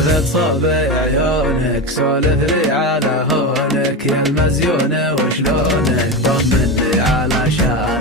ولد صابي عيونك سولف لي على هونك يا المزيونة وشلونك طمني على شانك